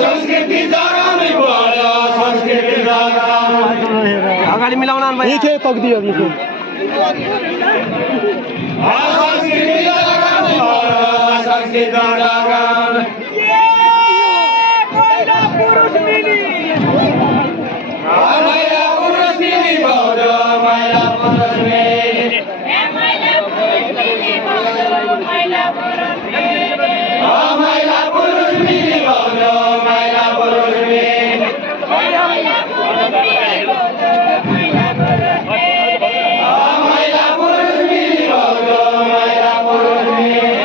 संस्कृती जागावी बोल संस्कृती जागा आगाड़ी मिलाओ भाई एक है पक दिया अभी तो संस्कृती जागावी बोल संस्कृती जागा महिला पुरुष मिली बोल महिला पुरुष मिली महिला पुरुष मिली बोल महिला पुरुष मिली महिला पुरुष मिली बोल महिला पुरुष मिली